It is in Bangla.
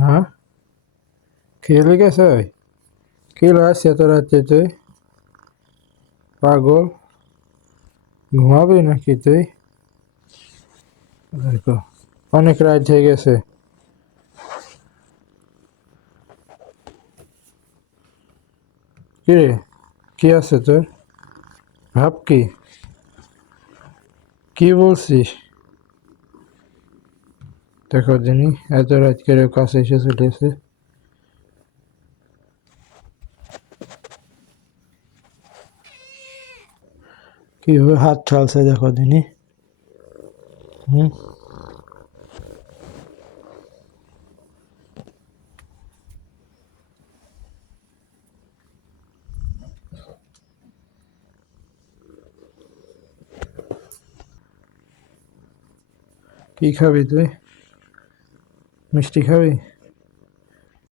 হ্যাঁ, খেলে গেছে? কি লাগছে এত রাতে তুই? পাগল, ঘুমাবি নাকি তুই? দেখো, অনেক রাত হয়ে গেছে। কি রে, কি আছে তোর? ভাব কি? কি বলছিস? দেখো দিনি, এত রাত করে কাছে এসে চলেছে। কিভাবে হাত ঠালছে দেখো দিনি। হুম, কি খাবি তুই? মিষ্টি খাবি?